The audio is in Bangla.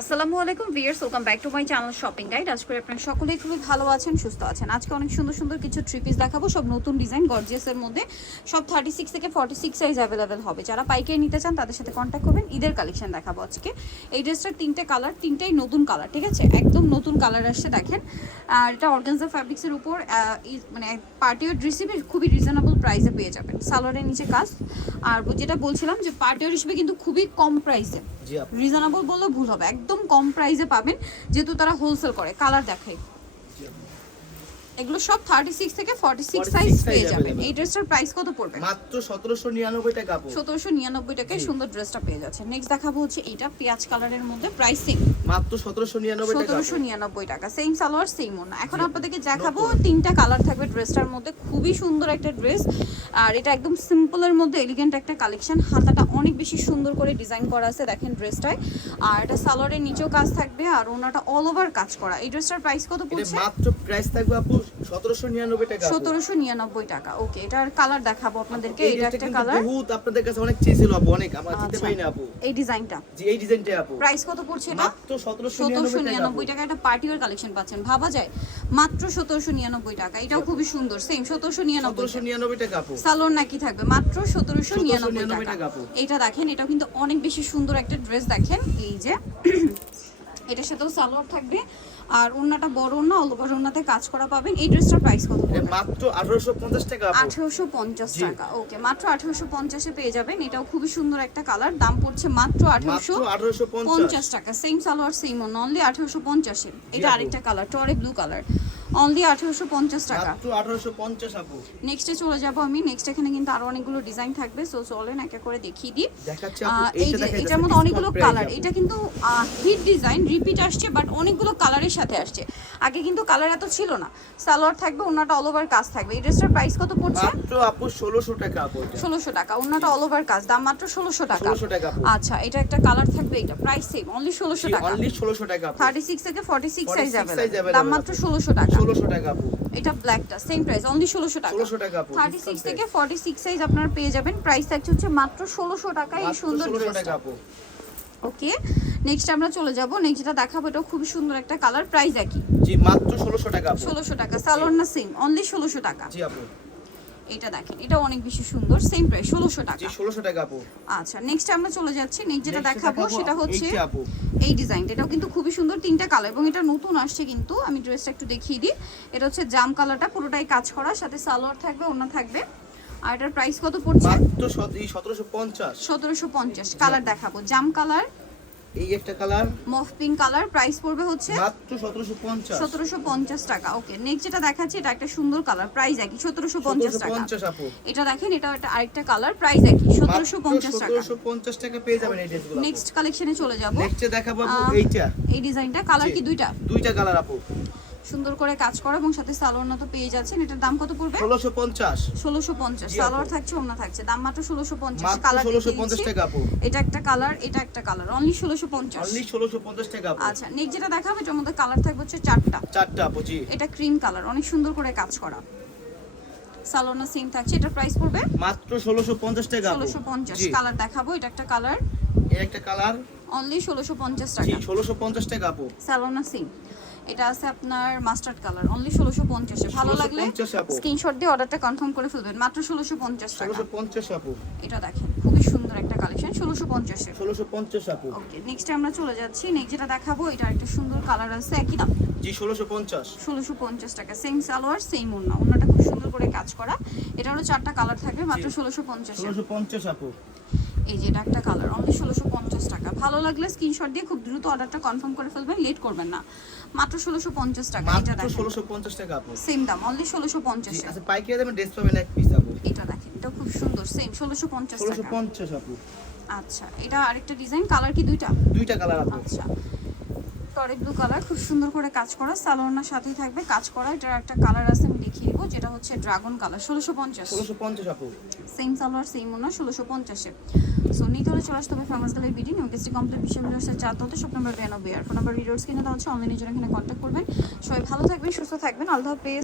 আসসালামু আলাইকুম viewers welcome back to my channel shopping guide. আজ করে আপনারা সকলেই খুবই ভালো আছেন, সুস্থ আছেন। আজকে অনেক সুন্দর সুন্দর কিছু থ্রি পিস দেখাবো, সব নতুন ডিজাইন গর্জিয়াসের মধ্যে। সব থার্টি সিক্স থেকে ফর্টি সিক্স সাইজ অ্যাভেলেবেল হবে। যারা পাইকারি নিতে চান, তাদের সাথে কন্ট্যাক্ট করবেন, ঈদের কালেকশন দেখাবো আজকে। এই ড্রেসটার তিনটে কালার তিনটাই নতুন কালার ঠিক আছে? একদম নতুন কালার আসছে, দেখেন। আর এটা অর্গানজা ফ্যাব্রিক্সের উপর মানে পার্টিওর রিসিপে খুবই রিজনেবল প্রাইসে পেয়ে যাবেন। সালোয়ারের নিচে কাজ আর যেটা বলছিলাম যে পার্টিওর হিসেবে কিন্তু খুবই কম প্রাইসে রিজনেবল বললে ভুল হবে। একদম কম প্রাইসে পাবেন যেহেতু তারা হোলসেল করে কালার দেখাই। এগুলো সব থার্টি সিক্স থেকে 46 সাইজ পেয়ে যাবেন। এই ড্রেসটার প্রাইস কত পড়বে? মাত্র সতেরোশো নিরানব্বই টাকা আপু। সতেরোশো নিরানব্বই টাকায় সুন্দর ড্রেসটা পেয়ে যাচ্ছে নেক্সট দেখাবো হচ্ছে এটা পেঁয়াজ কালারের মধ্যে প্রাইস মাত্র সতেরোশো নিরানব্বই টাকা সতেরোশো আপু। নিরানব্বই টাকা সেম সালোয়ার সেম ওনা এখন আপনাদেরকে দেখাবো তিনটা কালার থাকবে ড্রেসটার মধ্যে। খুবই সুন্দর একটা ড্রেস আর এটা একদম সিম্পলের মধ্যে এলিগেন্ট একটা কালেকশন হাতাটা অনেক বেশি সুন্দর করে ডিজাইন করা আছে দেখেন ড্রেসটায় আর এটা সালোয়ারের নিচেও কাজ থাকবে আর ওনাটা অল ওভার কাজ করা। এই ড্রেসটার প্রাইস কত এটা পড়ছে? মাত্র প্রাইস থাকবে আপু সতেরোশো নিরানব্বই টাকা আপু। সতেরোশো নিরানব্বই টাকা। ওকে এটার কালার দেখাবো আপনাদেরকে এটা একটা কালার বহুত আপনাদের কাছে অনেক চেয়েছিল আপু অনেক। আমরা দিতে আচ্ছা। পারি না আপু। এই ডিজাইনটা জি এই ডিজাইনটাই আপু। প্রাইস কত পড়ছে এটা? মাত্র সতেরোশো সতেরোশো নিরানব্বই টাকা আপু। নিরানব্বই টাকা। একটা পার্টিওর কালেকশন পাচ্ছেন ভাবা যায়? মাত্র সতেরোশো নিরানব্বই টাকা। এটাও খুবই সুন্দর সেম সতেরোশো নিরানব্বই সতেরোশো নিরানব্বই টাকা আপু। সালোর নাকি থাকবে? মাত্র সতেরোশো নিরানব্বই টাকা। এটা দেখেন এটাও কিন্তু অনেক বেশি সুন্দর একটা ড্রেস দেখেন। এই যে এটার সাথেও সালোয়ার থাকবে। আর ওন্নাটা বড় ওন্না বড় ওন্নাতে কাজ করা পাবেন। এই ড্রেসটার প্রাইস কত মাত্র আঠারোশো পঞ্চাশ টাকা আপু। আঠেরোশো পঞ্চাশ জি। টাকা ওকে। মাত্র আঠেরোশো পঞ্চাশে পেয়ে যাবেন। এটাও খুবই সুন্দর একটা কালার। দাম পড়ছে মাত্র মাত্র আঠেরোশো আঠারোশো পঞ্চাশ। পঞ্চাশ টাকা। Same salwar same on only আঠেরোশো পঞ্চাশে। এটা আরেকটা কালার টরে ব্লু কালার অনলি আঠেরোশো পঞ্চাশ টাকা। মাত্র আঠারোশো পঞ্চাশ আপু। নেক্সটে চলে যাব আমি। নেক্সট এখানে কিন্তু আরও অনেকগুলো ডিজাইন থাকবে। সো চলেন একটা করে দেখিয়ে দিই। দেখাচ্ছি এই যে এটার মধ্যে অনেকগুলো কালার এটা কিন্তু হিট ডিজাইন রিপিট আসছে বাট অনেকগুলো কালারের সাথে আসছে। আগে কিন্তু কালার এত ছিল না। সালোয়ার থাকবে ওনাটা অল ওভার কাজ থাকবে। এই ড্রেসটার প্রাইস কত পড়ছে? মাত্র আপু ষোলোশো টাকা আপু এটা। ষোলোশো টাকা। ওনাটা অল ওভার কাজ। দাম মাত্র ষোলোশো টাকা। ষোলোশো টাকা আচ্ছা এটা একটা কালার থাকবে এটা প্রাইস সেম অনলি ষোলোশো টাকা। অনলি ষোলোশো টাকা আপু। থার্টি সিক্স থেকে forty six size 46 size available দাম মাত্র আছে। ষোলোশো টাকা। ষোলোশো টাকা আপু। এটা ব্ল্যাকটা সেম প্রাইস অনলি ষোলোশো টাকা। 1600 টাকা আপু থার্টি discount সিক্স price। থেকে ফর্টি সিক্স সাইজ আপনারা পেয়ে যাবেন। প্রাইস থাকছে হচ্ছে মাত্র ষোলোশো টাকা এই সুন্দর 1600 ড্রেসটা ওকে নেক্সট আমরা চলে যাব। নেক্সট যেটা দেখাবো এটাও খুবই সুন্দর একটা কালার প্রাইস একই। জি মাত্র ষোলোশো টাকা আপু। ষোলোশো টাকা সালোয়ার না সেম অনলি ষোলোশো টাকা। জি আপু। এটা দেখেন এটা অনেক বেশি সুন্দর সেম প্রাইস ষোলোশো জি টাকা। ষোলোশো টাকা আপু। আচ্ছা নেক্সট আমরা চলে যাচ্ছি নেক্সট যেটা দেখাবো সেটা হচ্ছে এই ডিজাইনটা এটাও কিন্তু খুবই সুন্দর তিনটা কালার এবং এটা নতুন আসছে কিন্তু আমি ড্রেসটা একটু দেখিয়ে দিই। এটা হচ্ছে জাম কালারটা পুরোটাই কাজ করা সাথে সালোয়ার থাকবে ওনা থাকবে। আর এটার প্রাইস কত পড়ছে? মাত্র সতেরোশো পঞ্চাশ। সতেরোশো পঞ্চাশ কালার দেখাবো। জাম কালার এই একটা colour? Mauve pink colour price পড়বে হচ্ছে মাত্র সতেরোশো পঞ্চাশ। সতেরোশো পঞ্চাশ টাকা ওকে নেক্সট যেটা দেখাচ্ছি এটা একটা সুন্দর কালার প্রাইস একই সতেরোশো পঞ্চাশ সতেরোশো টাকা 1750 আপু। এটা দেখেন এটা একটা আরেকটা কালার প্রাইস একই সতেরোশো পঞ্চাশ টাকা। সতেরোশো পঞ্চাশ টাকা পেয়ে যাবেন এই ড্রেসগুলো নেক্সট কালেকশনে চলে যাব। নেক্সটে দেখাবো আপু এইটা। এই ডিজাইনটা কালার কি দুইটা? দুইটা কালার আপু। সুন্দর করে কাজ করা এবং সাথে সালোয়ার তো পেয়ে যাচ্ছেন। এটার দাম কত পড়বে? ষোলোশো পঞ্চাশ। ষোলোশো পঞ্চাশ। জি, আপু। সালোয়ার থাকছে অন্য থাকছে। দাম মাত্র ষোলোশো পঞ্চাশ। মাত্র কালার ষোলোশো পঞ্চাশ টাকা আপু। এটা একটা কালার এটা একটা কালার। অনলি ষোলোশো পঞ্চাশ। অনলি ষোলোশো পঞ্চাশ টাকা আপু। আচ্ছা নেক্সট যেটা দেখাবে এটার মধ্যে কালার থাকবে হচ্ছে চারটা। চারটা আপু জি। এটা ক্রিম কালার অনেক সুন্দর করে কাজ করা। সালোনা সেম থাকছে। এটার প্রাইস পড়বে? মাত্র ষোলোশো পঞ্চাশ টাকা আপু। ষোলোশো পঞ্চাশ। জি। কালার দেখাবো এটা একটা কালার এই একটা কালার অনলি ষোলোশো পঞ্চাশ জি টাকা। ষোলোশো পঞ্চাশ টাকা আপু। সালোনা সেম এটা আছে আপনার মাস্টার্ড কালার অনলি ষোলোশো পঞ্চাশে ভালো লাগলে। স্ক্রিনশট দিয়ে অর্ডারটা কনফার্ম করে ফেলবেন মাত্র ষোলোশো পঞ্চাশ টাকা। এটা দেখেন খুবই সুন্দর একটা কালেকশন ষোলোশো পঞ্চাশে ষোলোশো পঞ্চাশ আপু। ওকে নেক্সট আমরা চলে যাচ্ছি নেক্সট যেটা দেখাবো এটা একটা সুন্দর কালার আছে একই দাম। জি ষোলোশো পঞ্চাশ। ষোলোশো পঞ্চাশ টাকা সেম সালোয়ার সেম ওড়না। ওড়নাটা খুব সুন্দর করে কাজ করা। এটা হলো চারটা কালার থাকবে মাত্র। ষোলোশো পঞ্চাশে ষোলোশো পঞ্চাশ আপু। এই যে এটা একটা কালার অনলি ষোলোশো পঞ্চাশ টাকা। ভালো লাগলে স্ক্রিনশট দিয়ে খুব দ্রুত অর্ডারটা কনফার্ম করে ফেলবেন লেট করবেন না। মাত্র ষোলোশো পঞ্চাশ টাকা এটা দেখেন। ষোলোশো পঞ্চাশ টাকা আপনি। সেম দাম অনলি ষোলোশো পঞ্চাশ আচ্ছা পাইকারি দামে ড্রেস পাবেন এক পিস আপু। এটা দেখেন এটা খুব সুন্দর সেম ষোলোশো পঞ্চাশ ষোলোশো টাকা। পঞ্চাশ আপু। আচ্ছা এটা আরেকটা ডিজাইন কালার কি দুইটা? দুইটা কালার আপু। আচ্ছা। টরে ব্লু কালার খুব সুন্দর করে কাজ করা সালোয়ার সাথেই থাকবে কাজ করা এটার একটা কালার আছে আমি দেখিয়ে দিব যেটা হচ্ছে ড্রাগন কালার ষোলোশো পঞ্চাশ। ষোলোশো পঞ্চাশ আপু। সেম সালোয়ার সেম ওনা ষোলোশো পঞ্চাশে। সো নিতে হলে চলে আসতে হবে ফেমাস গালের বিডি নিউ কেসি কমপ্লিট বিশ্ব মিলিয়ন্সের চার তত সব নম্বর বিরানব্বই আর ফোন নাম্বার ভিডিওস কিনে দেওয়া হচ্ছে অনলাইনের জন্য এখানে কন্ট্যাক্ট করবেন। সবাই ভালো থাকবেন সুস্থ থাকবেন আল্লাহ হাফেজ।